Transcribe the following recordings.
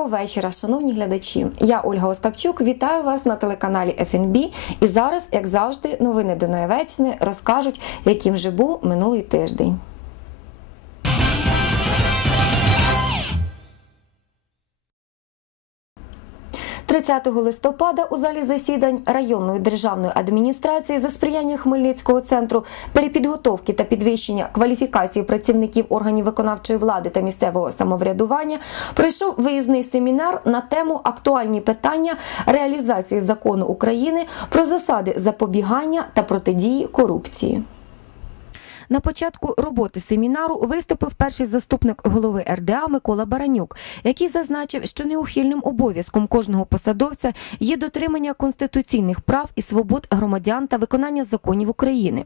Доброго вечора, шановні глядачі. Я Ольга Остапчук. Вітаю вас на телеканалі ФНБ. І зараз, як завжди, новини Дунаєвеччини розкажуть, яким же був минулий тиждень. 30 листопада у залі засідань районної державної адміністрації за сприяння Хмельницького центру перепідготовки та підвищення кваліфікації працівників органів виконавчої влади та місцевого самоврядування пройшов виїзний семінар на тему актуальні питання реалізації закону України про засади запобігання та протидії корупції. На початку роботи семінару виступив перший заступник голови РДА Микола Баранюк, який зазначив, що неухильним обов'язком кожного посадовця є дотримання конституційних прав і свобод громадян та виконання законів України.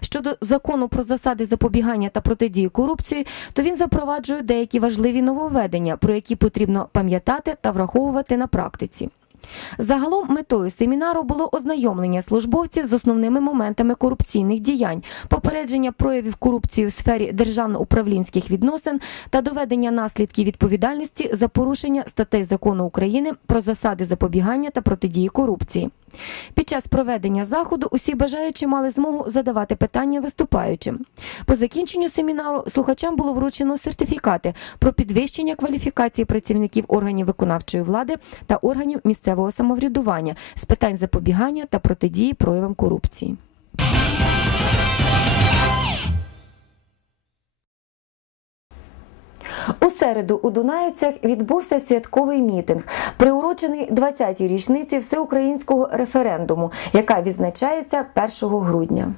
Щодо закону про засади запобігання та протидії корупції, то він запроваджує деякі важливі нововведення, про які потрібно пам'ятати та враховувати на практиці. Загалом метою семінару було ознайомлення службовців з основними моментами корупційних діянь, попередження проявів корупції в сфері державно-управлінських відносин та доведення наслідків відповідальності за порушення статей закону України про засади запобігання та протидії корупції. Під час проведення заходу усі бажаючі мали змогу задавати питання виступаючим. По закінченню семінару слухачам було вручено сертифікати про підвищення кваліфікації працівників органів виконавчої влади та органів місцевого самоврядування з питань запобігання та протидії проявам корупції. У середу у Дунаївцях відбувся святковий мітинг, приурочений 20-й річниці всеукраїнського референдуму, яка відзначається 1 грудня.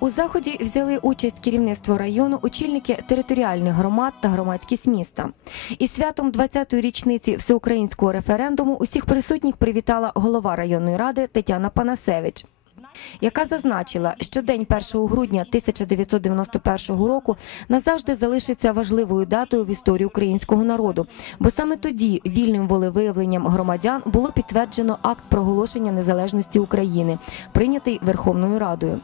У заході взяли участь керівництво району, очільники територіальних громад та громадськість міста. І святом 20-ї річниці всеукраїнського референдуму усіх присутніх привітала голова районної ради Тетяна Панасевич яка зазначила, що день 1 грудня 1991 року назавжди залишиться важливою датою в історії українського народу, бо саме тоді вільним волевиявленням громадян було підтверджено акт проголошення незалежності України, прийнятий Верховною Радою.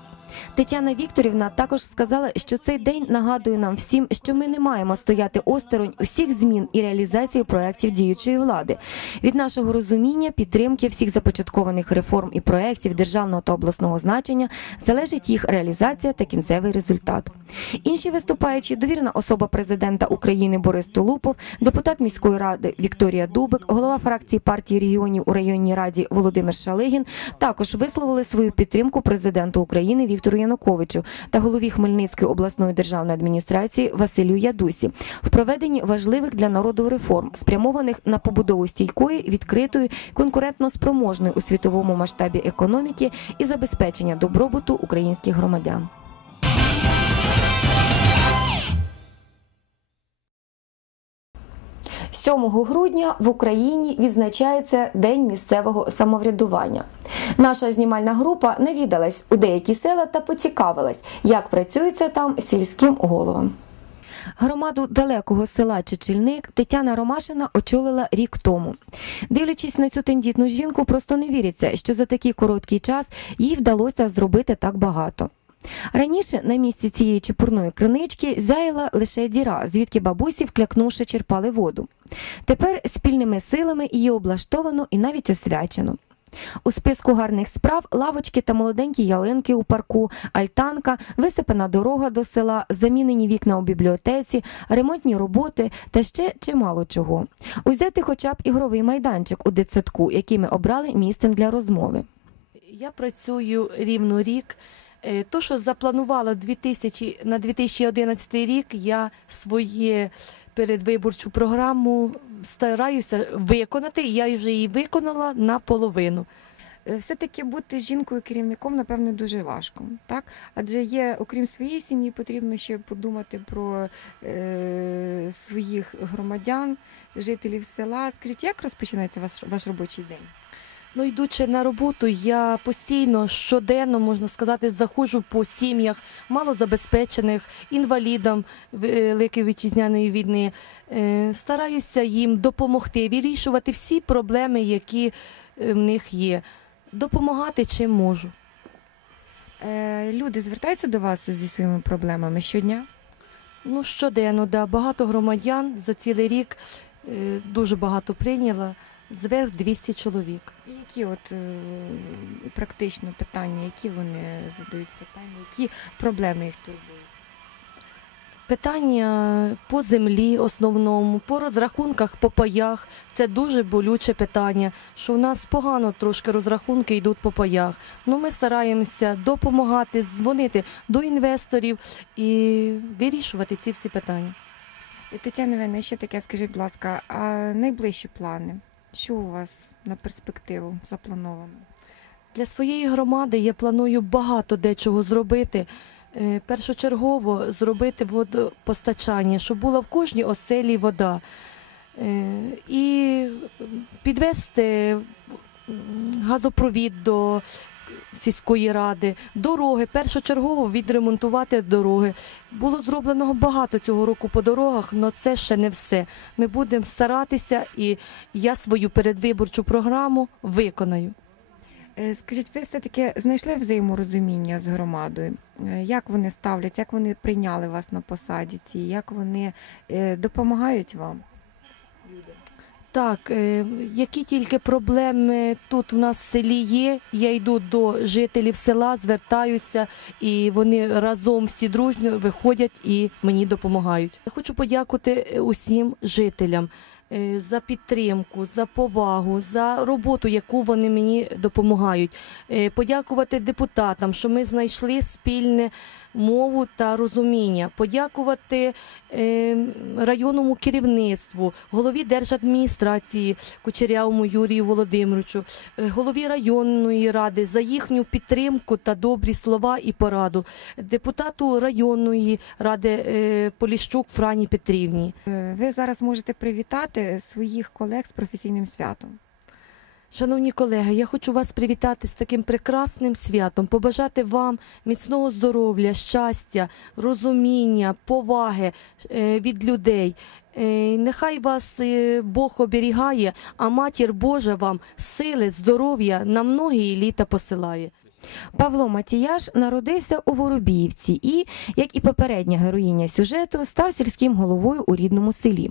Тетяна Вікторівна також сказала, що цей день нагадує нам всім, що ми не маємо стояти осторонь усіх змін і реалізації проєктів діючої влади. Від нашого розуміння, підтримки всіх започаткованих реформ і проєктів державного та обласного значення залежить їх реалізація та кінцевий результат. Інші виступаючі довірена особа президента України Борис Толупов, депутат міської ради Вікторія Дубик, голова фракції партії регіонів у районній раді Володимир Шалигін також висловили свою підтримку президенту України Вікторію Віктору Януковичу та голові Хмельницької обласної державної адміністрації Василю Ядусі в проведенні важливих для народу реформ, спрямованих на побудову стійкої, відкритої, конкурентно спроможної у світовому масштабі економіки і забезпечення добробуту українських громадян. 7 грудня в Україні відзначається День місцевого самоврядування. Наша знімальна група навідалась у деякі села та поцікавилась, як працюється там сільським головам. Громаду далекого села Чечільник Тетяна Ромашина очолила рік тому. Дивлячись на цю тендітну жінку, просто не віриться, що за такий короткий час їй вдалося зробити так багато. Раніше на місці цієї чепурної кринички зяяла лише діра, звідки бабусі, вклякнувши, черпали воду. Тепер спільними силами її облаштовано і навіть освячено. У списку гарних справ лавочки та молоденькі ялинки у парку, альтанка, висипана дорога до села, замінені вікна у бібліотеці, ремонтні роботи та ще чимало чого. Узяти хоча б ігровий майданчик у дитсадку, який ми обрали місцем для розмови. Я працюю рівно рік. Е, то, що запланувала 2000, на 2011 рік, я своє передвиборчу програму стараюся виконати. Я вже її виконала наполовину. Е, все-таки бути жінкою керівником, напевне, дуже важко, так? Адже є, окрім своєї сім'ї, потрібно ще подумати про е, своїх громадян, жителів села. Скажіть, як розпочинається ваш, ваш робочий день? Ну, йдучи на роботу, я постійно щоденно можна сказати, заходжу по сім'ях малозабезпечених, інвалідам Великої вітчизняної війни. Е, стараюся їм допомогти, вирішувати всі проблеми, які е, в них є. Допомагати чим можу. Е, люди звертаються до вас зі своїми проблемами щодня? Ну, щоденно, да. Багато громадян за цілий рік е, дуже багато прийняла, зверх 200 чоловік. Які от е, практично питання, які вони задають питання, які проблеми їх турбують? Питання по землі основному, по розрахунках по паях. Це дуже болюче питання, що у нас погано трошки розрахунки йдуть по паях. Ну, ми стараємося допомагати, дзвонити до інвесторів і вирішувати ці всі питання. Тетяна Івановна, ще таке, скажіть, будь ласка, а найближчі плани? Що у вас на перспективу заплановано? Для своєї громади я планую багато дечого зробити. Е, Першочергово зробити водопостачання, щоб була в кожній оселі вода. Е, І підвести газопровід до сільської ради, дороги, першочергово відремонтувати дороги. Було зроблено багато цього року по дорогах, але це ще не все. Ми будемо старатися, і я свою передвиборчу програму виконаю. Е, Скажіть, ви все-таки знайшли взаєморозуміння з громадою? Е, Як вони ставлять, як вони прийняли вас на посаді цій, як вони е, допомагають вам? Так, е, які тільки проблеми тут в нас в селі є, я йду до жителів села, звертаюся, і вони разом всі дружньо виходять і мені допомагають. Я хочу подякувати е, усім жителям е, за підтримку, за повагу, за роботу, яку вони мені допомагають. Подякувати депутатам, що ми знайшли спільне мову та розуміння. Подякувати е, районному керівництву, голові держадміністрації Кучерявому Юрію Володимировичу, е, голові районної ради за їхню підтримку та добрі слова і пораду, депутату районної ради е, Поліщук Франі Петрівні. Ви зараз можете привітати своїх колег з професійним святом. Шановні колеги, я хочу вас привітати з таким прекрасним святом, побажати вам міцного здоров'я, щастя, розуміння, поваги е, від людей. Е, Нехай вас е, Бог оберігає, а матір Божа вам сили, здоров'я на многі літа посилає. Павло Матіяш народився у Воробіївці і, як і попередня героїня сюжету, став сільським головою у рідному селі.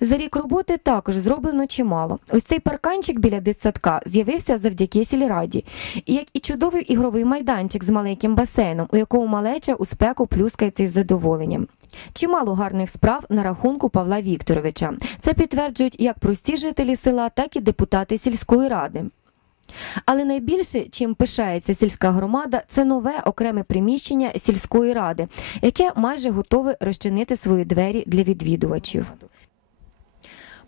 За рік роботи також зроблено чимало. Ось цей парканчик біля дитсадка з'явився завдяки сільраді, і як і чудовий ігровий майданчик з маленьким басейном, у якому малеча у спеку плюскається із задоволенням. Чимало гарних справ на рахунку Павла Вікторовича. Це підтверджують як прості жителі села, так і депутати сільської ради. Але найбільше, чим пишається сільська громада, це нове окреме приміщення сільської ради, яке майже готове розчинити свої двері для відвідувачів.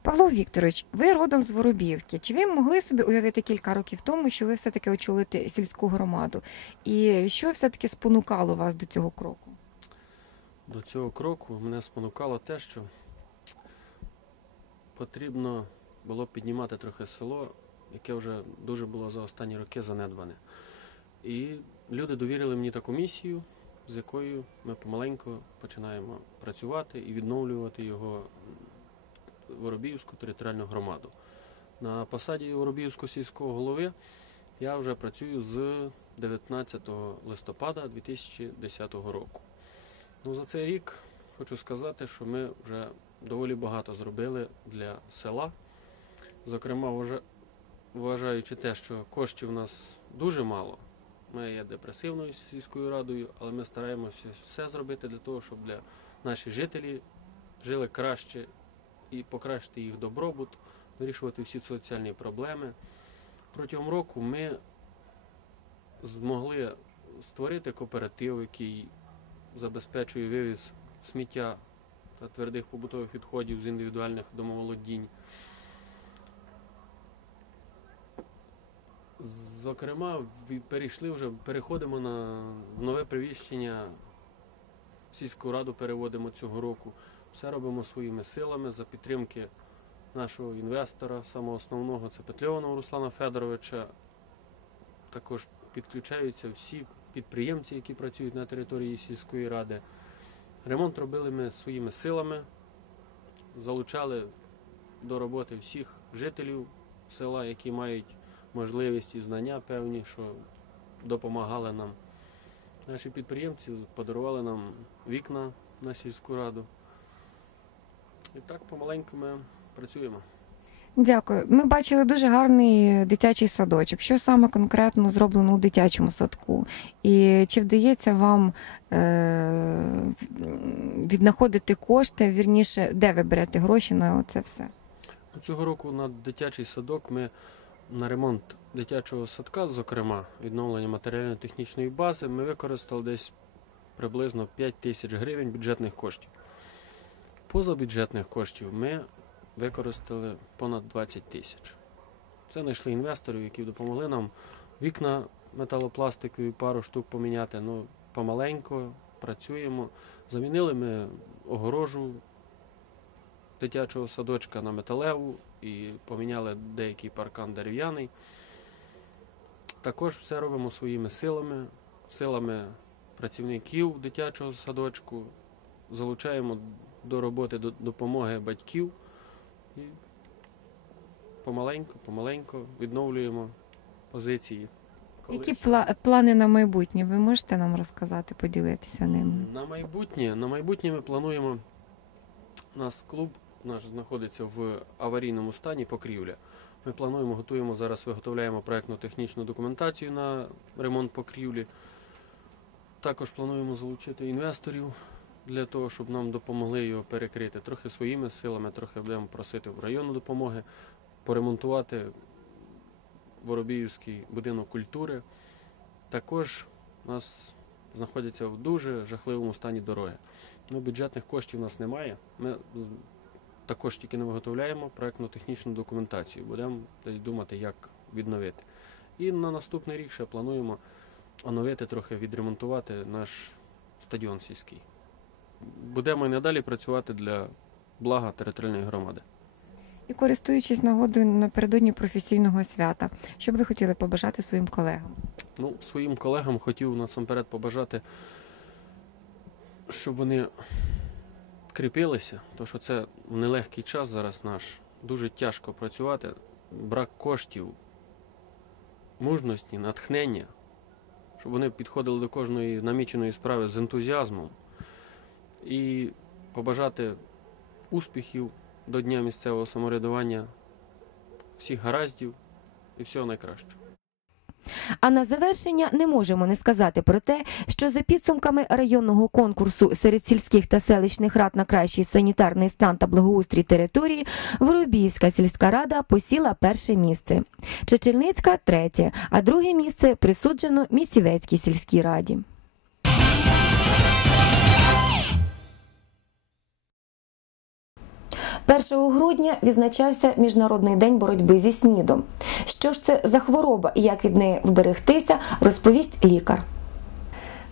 Павло Вікторович, ви родом з Воробівки. Чи ви могли собі уявити кілька років тому, що ви все-таки очолите сільську громаду? І що все-таки спонукало вас до цього кроку? До цього кроку мене спонукало те, що потрібно було піднімати трохи село, яке вже дуже було за останні роки занедбане. І люди довірили мені таку місію, з якою ми помаленьку починаємо працювати і відновлювати його Воробіївську територіальну громаду. На посаді Воробіївського сільського голови я вже працюю з 19 листопада 2010 року. Ну, за цей рік хочу сказати, що ми вже доволі багато зробили для села. Зокрема, вважа- вважаючи те, що коштів у нас дуже мало. Ми є депресивною сільською радою, але ми стараємося все зробити для того, щоб для наших жителів жили краще і покращити їх добробут, вирішувати всі соціальні проблеми. Протягом року ми змогли створити кооператив, який забезпечує вивіз сміття та твердих побутових відходів з індивідуальних домоволодінь. Зокрема, перейшли вже, переходимо на нове приміщення. Сільську раду переводимо цього року. Все робимо своїми силами за підтримки нашого інвестора, самого основного, це Петльованого Руслана Федоровича. Також підключаються всі підприємці, які працюють на території сільської ради. Ремонт робили ми своїми силами, залучали до роботи всіх жителів села, які мають можливість і знання певні, що допомагали нам. Наші підприємці подарували нам вікна на сільську раду. І так помаленьку ми працюємо. Дякую. Ми бачили дуже гарний дитячий садочок. Що саме конкретно зроблено у дитячому садку? І чи вдається вам е- віднаходити кошти, вірніше, де ви берете гроші на це все? Цього року на дитячий садок ми на ремонт дитячого садка, зокрема відновлення матеріально-технічної бази, ми використали десь приблизно 5 тисяч гривень бюджетних коштів. Поза бюджетних коштів ми використали понад 20 тисяч. Це знайшли інвесторів, які допомогли нам вікна металопластикові, пару штук поміняти. Ну, помаленько працюємо. Замінили ми огорожу дитячого садочка на металеву і поміняли деякий паркан дерев'яний. Також все робимо своїми силами, силами працівників дитячого садочку, залучаємо до роботи до допомоги батьків і помаленьку, помаленьку відновлюємо позиції. Які пла- плани на майбутнє? Ви можете нам розказати, поділитися ними? На майбутнє, на майбутнє ми плануємо. У нас клуб наш знаходиться в аварійному стані покрівля. Ми плануємо, готуємо зараз, виготовляємо проєктну технічну документацію на ремонт покрівлі. Також плануємо залучити інвесторів для того, щоб нам допомогли його перекрити. Трохи своїми силами, трохи будемо просити в району допомоги, поремонтувати Воробіївський будинок культури. Також у нас знаходяться в дуже жахливому стані дороги. Ну, бюджетних коштів у нас немає. Ми також тільки не виготовляємо проєктну технічну документацію. Будемо десь думати, як відновити. І на наступний рік ще плануємо оновити трохи, відремонтувати наш стадіон сільський. Будемо і надалі працювати для блага територіальної громади. І користуючись нагодою напередодні професійного свята, що б ви хотіли побажати своїм колегам? Ну, своїм колегам хотів насамперед побажати, щоб вони кріпилися, тому що це нелегкий час зараз наш. Дуже тяжко працювати, брак коштів, мужності, натхнення, щоб вони підходили до кожної наміченої справи з ентузіазмом і побажати успіхів до Дня місцевого самоврядування, всіх гараздів і всього найкращого. А на завершення не можемо не сказати про те, що за підсумками районного конкурсу серед сільських та селищних рад на кращий санітарний стан та благоустрій території Воробіївська сільська рада посіла перше місце, Чечельницька третє, а друге місце присуджено Міцівецькій сільській раді. Першого грудня відзначався Міжнародний день боротьби зі СНІДом. Що ж це за хвороба і як від неї вберегтися, розповість лікар.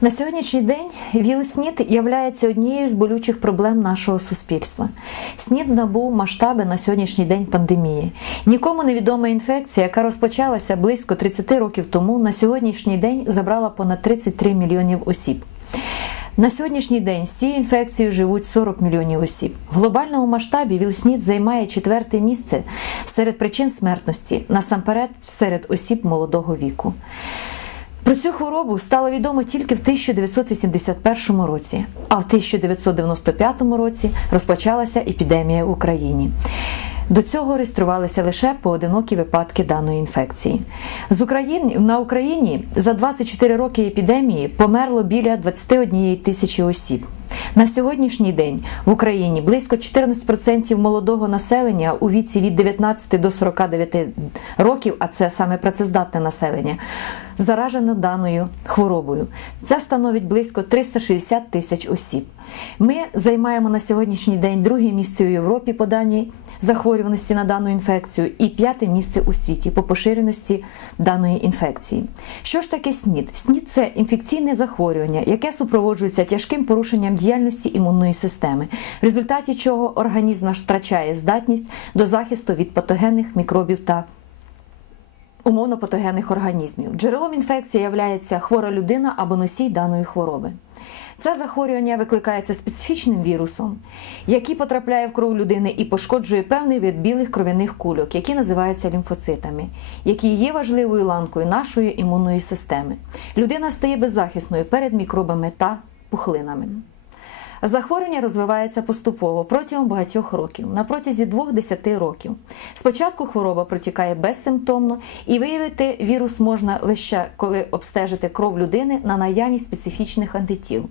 На сьогоднішній день ВІЛ-СНІД являється однією з болючих проблем нашого суспільства. СНІД набув масштаби на сьогоднішній день пандемії. Нікому невідома інфекція, яка розпочалася близько 30 років тому, на сьогоднішній день забрала понад 33 мільйонів осіб. На сьогоднішній день з цією інфекцією живуть 40 мільйонів осіб. В глобальному масштабі ВІЛ-СНІД займає четверте місце серед причин смертності, насамперед серед осіб молодого віку. Про цю хворобу стало відомо тільки в 1981 році, а в 1995 році розпочалася епідемія в Україні. До цього реєструвалися лише поодинокі випадки даної інфекції. З України на Україні за 24 роки епідемії померло біля 21 тисячі осіб. На сьогоднішній день в Україні близько 14% молодого населення у віці від 19 до 49 років, а це саме працездатне населення, заражено даною хворобою. Це становить близько 360 тисяч осіб. Ми займаємо на сьогоднішній день друге місце у Європі по даній захворюваності на дану інфекцію і п'яте місце у світі по поширеності даної інфекції. Що ж таке СНІД? СНІД це інфекційне захворювання, яке супроводжується тяжким порушенням діяльності імунної системи, в результаті чого організм втрачає здатність до захисту від патогенних мікробів та умовно патогенних організмів. Джерелом інфекції є хвора людина або носій даної хвороби. Це захворювання викликається специфічним вірусом, який потрапляє в кров людини і пошкоджує певний вид білих кров'яних кульок, які називаються лімфоцитами, які є важливою ланкою нашої імунної системи. Людина стає беззахисною перед мікробами та пухлинами. Захворювання розвивається поступово протягом багатьох років, на протязі 2-10 років. Спочатку хвороба протікає безсимптомно, і виявити вірус можна лише коли обстежити кров людини на наявність специфічних антитіл.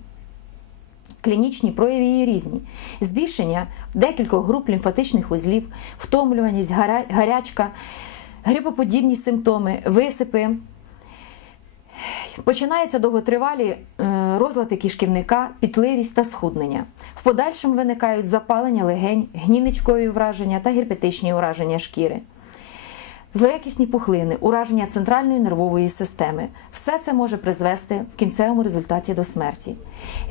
Клінічні прояви її різні: збільшення декількох груп лімфатичних вузлів, втомлюваність, гарячка, грипоподібні симптоми, висипи. Починаються довготривалі е, розлади кишківника, пітливість та схуднення. В подальшому виникають запалення легень, гніничкові враження та герпетичні ураження шкіри. Злоякісні пухлини, ураження центральної нервової системи. Все це може призвести в кінцевому результаті до смерті.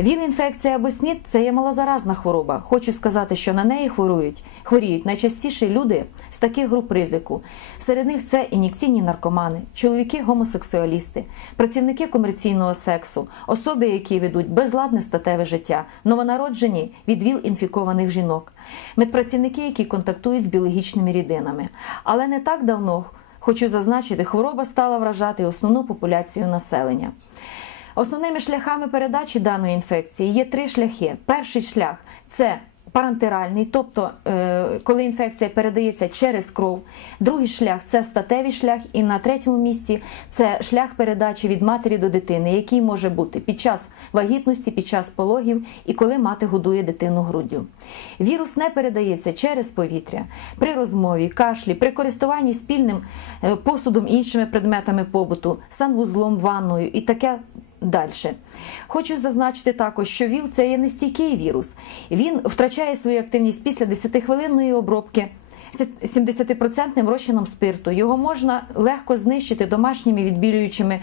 ВІЛ-інфекція або СНІД – це є малозаразна хвороба. Хочу сказати, що на неї хворують, хворіють найчастіше люди з таких груп ризику. Серед них це ін'єкційні наркомани, чоловіки-гомосексуалісти, працівники комерційного сексу, особи, які ведуть безладне статеве життя, новонароджені від ВІЛ-інфікованих жінок, медпрацівники, які контактують з біологічними рідинами. Але не так давно Хочу зазначити, хвороба стала вражати основну популяцію населення. Основними шляхами передачі даної інфекції є три шляхи. Перший шлях це парентеральний, тобто е, коли інфекція передається через кров. Другий шлях це статевий шлях, і на третьому місці це шлях передачі від матері до дитини, який може бути під час вагітності, під час пологів і коли мати годує дитину груддю. Вірус не передається через повітря, при розмові, кашлі, при користуванні спільним е, посудом іншими предметами побуту, санвузлом, ванною і таке Далі. Хочу зазначити також, що ВІЛ це є нестійкий вірус. Він втрачає свою активність після 10-хвилинної обробки 70% розчином спирту. Його можна легко знищити домашніми відбілюючими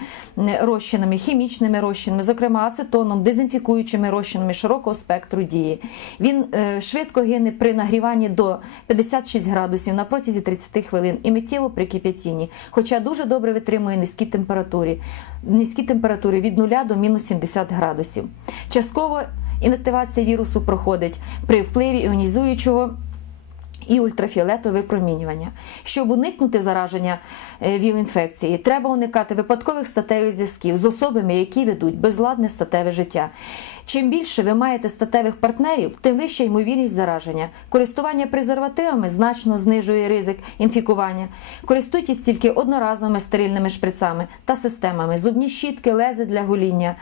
розчинами, хімічними розчинами, зокрема ацетоном, дезінфікуючими розчинами широкого спектру дії. Він е, швидко гине при нагріванні до 56 градусів на протязі 30 хвилин і миттєво при кип'ятінні, хоча дуже добре витримує низькі температури, низькі температури від 0 до мінус 70 градусів. Частково інактивація вірусу проходить при впливі іонізуючого і ультрафіолетове випромінювання. Щоб уникнути зараження е, ВІЛ-інфекції, треба уникати випадкових статевих зв'язків з особами, які ведуть безладне статеве життя. Чим більше ви маєте статевих партнерів, тим вища ймовірність зараження. Користування презервативами значно знижує ризик інфікування. Користуйтесь тільки одноразовими стерильними шприцами та системами. Зубні щітки, лези для гоління,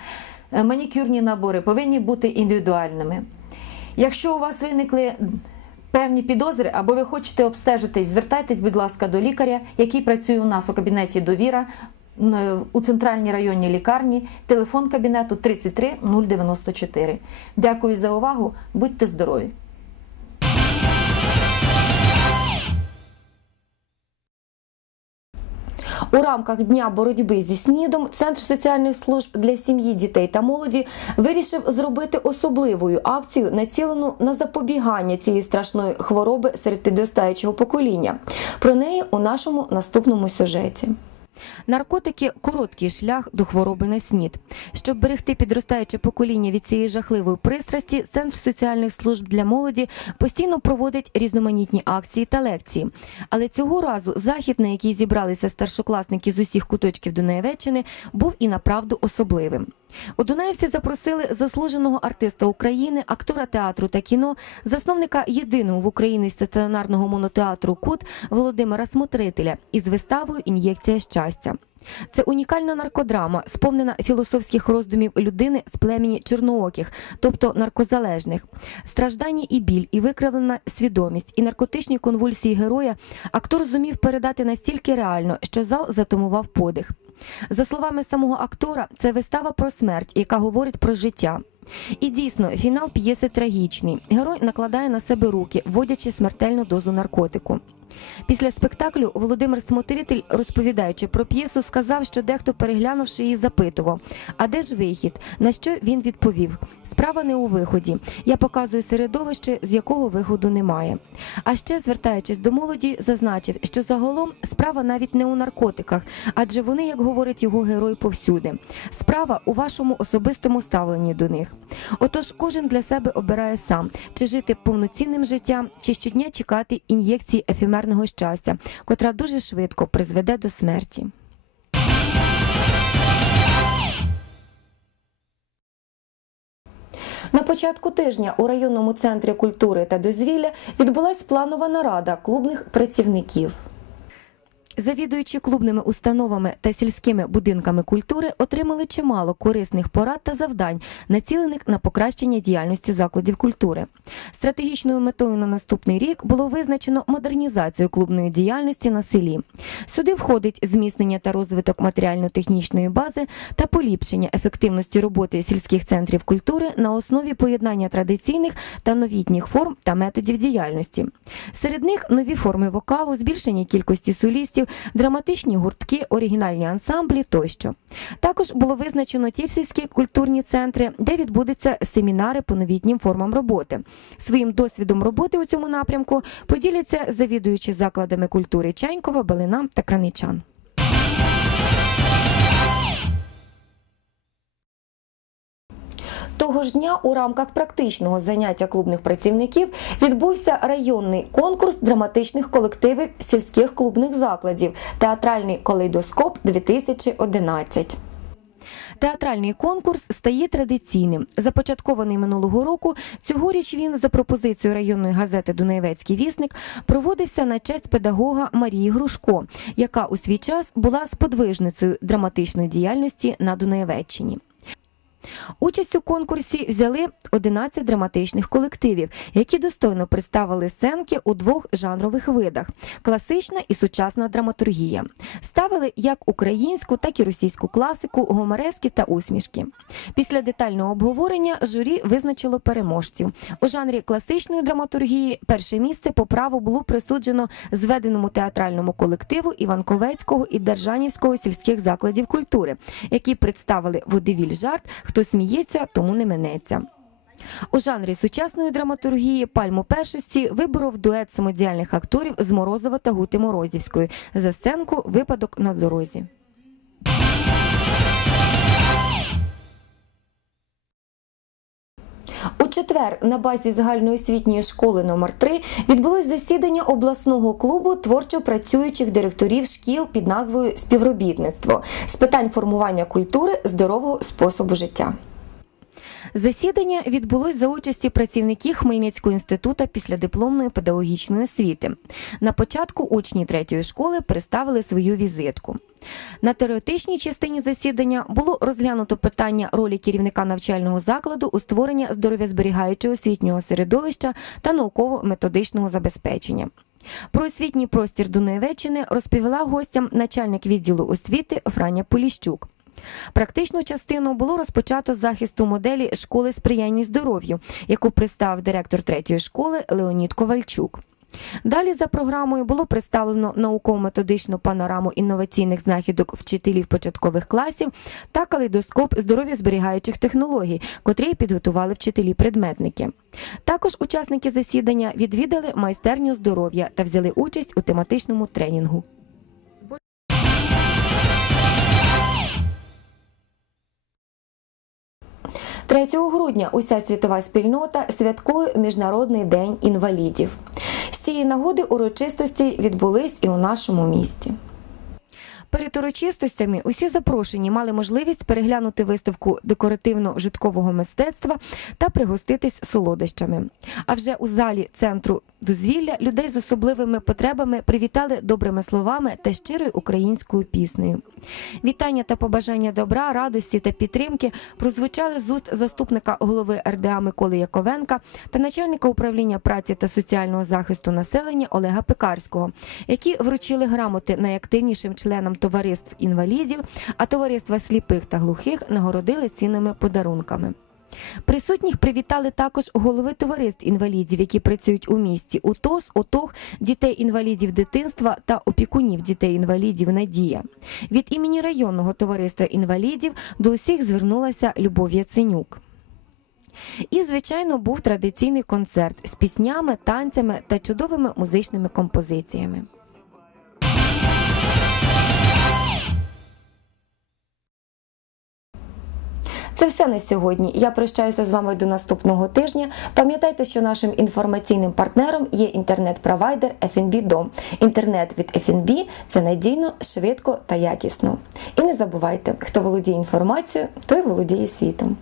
е, манікюрні набори повинні бути індивідуальними. Якщо у вас виникли певні підозри, або ви хочете обстежитись, звертайтесь, будь ласка, до лікаря, який працює у нас у кабінеті довіра у центральній районній лікарні. Телефон кабінету 33 094. Дякую за увагу. Будьте здорові! У рамках дня боротьби зі снідом Центр соціальних служб для сім'ї, дітей та молоді вирішив зробити особливою акцію, націлену на запобігання цієї страшної хвороби серед підростаючого покоління. Про неї у нашому наступному сюжеті. Наркотики короткий шлях до хвороби на снід. Щоб берегти підростаюче покоління від цієї жахливої пристрасті, центр соціальних служб для молоді постійно проводить різноманітні акції та лекції. Але цього разу захід, на який зібралися старшокласники з усіх куточків Дунаєвеччини, був і направду особливим. У Дунаївці запросили заслуженого артиста України, актора театру та кіно, засновника єдиного в Україні стаціонарного монотеатру Кут Володимира Смотрителя із виставою Ін'єкція щастя. Це унікальна наркодрама, сповнена філософських роздумів людини з племені чорнооких, тобто наркозалежних, страждання і біль, і викривлена свідомість, і наркотичні конвульсії героя актор зумів передати настільки реально, що зал затумував подих. За словами самого актора, це вистава про смерть, яка говорить про життя. І дійсно, фінал п'єси трагічний. Герой накладає на себе руки, вводячи смертельну дозу наркотику. Після спектаклю Володимир Смотритель, розповідаючи про п'єсу, сказав, що дехто, переглянувши її, запитував: а де ж вихід? На що він відповів: справа не у виході. Я показую середовище, з якого виходу немає. А ще, звертаючись до молоді, зазначив, що загалом справа навіть не у наркотиках, адже вони, як говорить його герой, повсюди. Справа у вашому особистому ставленні до них. Отож, кожен для себе обирає сам, чи жити повноцінним життям, чи щодня чекати ін'єкції ефемерного щастя, котра дуже швидко призведе до смерті. На початку тижня у районному центрі культури та дозвілля відбулась планова нарада клубних працівників. Завідуючи клубними установами та сільськими будинками культури, отримали чимало корисних порад та завдань, націлених на покращення діяльності закладів культури. Стратегічною метою на наступний рік було визначено модернізацію клубної діяльності на селі. Сюди входить зміцнення та розвиток матеріально-технічної бази та поліпшення ефективності роботи сільських центрів культури на основі поєднання традиційних та новітніх форм та методів діяльності. Серед них нові форми вокалу, збільшення кількості солістів, драматичні гуртки, оригінальні ансамблі тощо. Також було визначено ті сільські культурні центри, де відбудуться семінари по новітнім формам роботи. Своїм досвідом роботи у цьому напрямку поділяться завідуючі закладами культури Ченькова, Балина та Краничан. Того ж дня у рамках практичного заняття клубних працівників відбувся районний конкурс драматичних колективів сільських клубних закладів Театральний калейдоскоп 2011 Театральний конкурс стає традиційним. Започаткований минулого року, цьогоріч він за пропозицією районної газети Дунаєвецький вісник проводився на честь педагога Марії Грушко, яка у свій час була сподвижницею драматичної діяльності на Дунаєвеччині. Участь у конкурсі взяли 11 драматичних колективів, які достойно представили сценки у двох жанрових видах: класична і сучасна драматургія. Ставили як українську, так і російську класику, гуморески та усмішки. Після детального обговорення журі визначило переможців. У жанрі класичної драматургії перше місце по праву було присуджено зведеному театральному колективу Іванковецького і Держанівського сільських закладів культури, які представили водевіль жарт. Хто сміється, тому не минеться. У жанрі сучасної драматургії пальму першості виборов дует самодіяльних акторів з Морозова та Гути Морозівської за сценку Випадок на дорозі. Четвер на базі загальноосвітньої школи номер 3 відбулось засідання обласного клубу творчо працюючих директорів шкіл під назвою Співробітництво з питань формування культури здорового способу життя. Засідання відбулось за участі працівників Хмельницького інституту післядипломної педагогічної освіти. На початку учні третьої школи представили свою візитку. На теоретичній частині засідання було розглянуто питання ролі керівника навчального закладу у створенні здоров'язберігаючого освітнього середовища та науково-методичного забезпечення. Про освітній простір Дунаєвеччини розповіла гостям начальник відділу освіти Франя Поліщук. Практичну частину було розпочато з захисту моделі школи сприяння здоров'ю, яку представив директор третьої школи Леонід Ковальчук. Далі за програмою було представлено науково-методичну панораму інноваційних знахідок вчителів початкових класів та калейдоскоп здоров'я зберігаючих технологій, котрі підготували вчителі-предметники. Також учасники засідання відвідали майстерню здоров'я та взяли участь у тематичному тренінгу. 3 грудня уся світова спільнота святкує Міжнародний день інвалідів. З цієї нагоди урочистості відбулись і у нашому місті. Перед урочистостями усі запрошені мали можливість переглянути виставку декоративно-житкового мистецтва та пригоститись солодощами. А вже у залі центру дозвілля людей з особливими потребами привітали добрими словами та щирою українською піснею. Вітання та побажання добра, радості та підтримки прозвучали з уст заступника голови РДА Миколи Яковенка та начальника управління праці та соціального захисту населення Олега Пекарського, які вручили грамоти найактивнішим членам товариств інвалідів, а товариства сліпих та глухих нагородили цінними подарунками. Присутніх привітали також голови товариств інвалідів, які працюють у місті УТОС, ОТОГ, дітей-інвалідів дитинства та опікунів дітей-інвалідів Надія. Від імені районного товариства інвалідів до усіх звернулася Любов Яценюк. І, звичайно, був традиційний концерт з піснями, танцями та чудовими музичними композиціями. Це все на сьогодні. Я прощаюся з вами до наступного тижня. Пам'ятайте, що нашим інформаційним партнером є інтернет-провайдер FNB Дом. Інтернет від FNB – це надійно, швидко та якісно. І не забувайте, хто володіє інформацією, той володіє світом.